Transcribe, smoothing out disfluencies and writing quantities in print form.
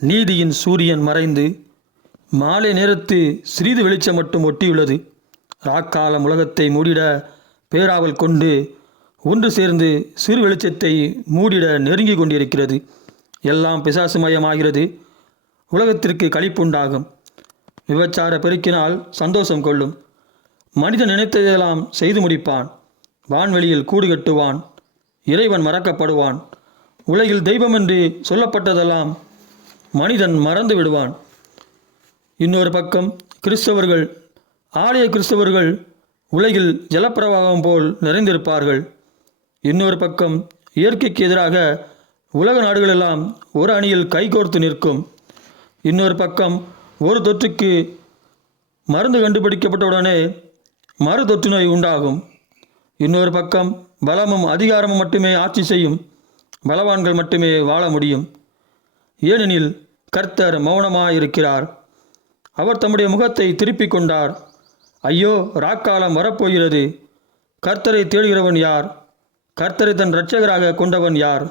நீதியின் சூரியன் மறைந்து மாலை நேரத்து சிறிது வெளிச்சம் மட்டும் ஒட்டியுள்ளது. ராக்காலம் உலகத்தை மூடிட பேராவல் கொண்டு ஒன்று சேர்ந்து சிறு வெளிச்சத்தை மூடிட நெருங்கி கொண்டிருக்கிறது. எல்லாம் பிசாசுமயமாகிறது. உலகத்திற்கு களிப்புண்டாகும். விபச்சார பெருக்கினால் சந்தோஷம் கொள்ளும். மனிதன் நினைத்ததெல்லாம் செய்து முடிப்பான். வான்வெளியில் கூடு கட்டுவான். இறைவன் மறக்கப்படுவான். உலகில் தெய்வம் என்று சொல்லப்பட்டதெல்லாம் மனிதன் மறந்து விடுவான். இன்னொரு பக்கம் கிறிஸ்தவர்கள், ஆலய கிறிஸ்தவர்கள் உலகில் ஜலப்பிரவாகம் போல் நிறைந்திருப்பார்கள். இன்னொரு பக்கம் இயற்கைக்கு எதிராக உலக நாடுகளெல்லாம் ஒரு அணியில் கைகோர்த்து நிற்கும். இன்னொரு பக்கம் ஒரு தொற்றுக்கு மருந்து கண்டுபிடிக்கப்பட்டவுடனே மறு தொற்று நோய் உண்டாகும். இன்னொரு பக்கம் பலமும் அதிகாரமும் மட்டுமே ஆட்சி செய்யும். பலவான்கள் மட்டுமே வாழ முடியும். ஏனெனில் கர்த்தர் மௌனமாயிருக்கிறார். அவர் தம்முடைய முகத்தை திருப்பிக் கொண்டார். ஐயோ, ராக்காலம் வரப்போகிறது. கர்த்தரை தேடுகிறவன் யார்? கர்த்தரை தன் இரட்சகராக கொண்டவன் யார்?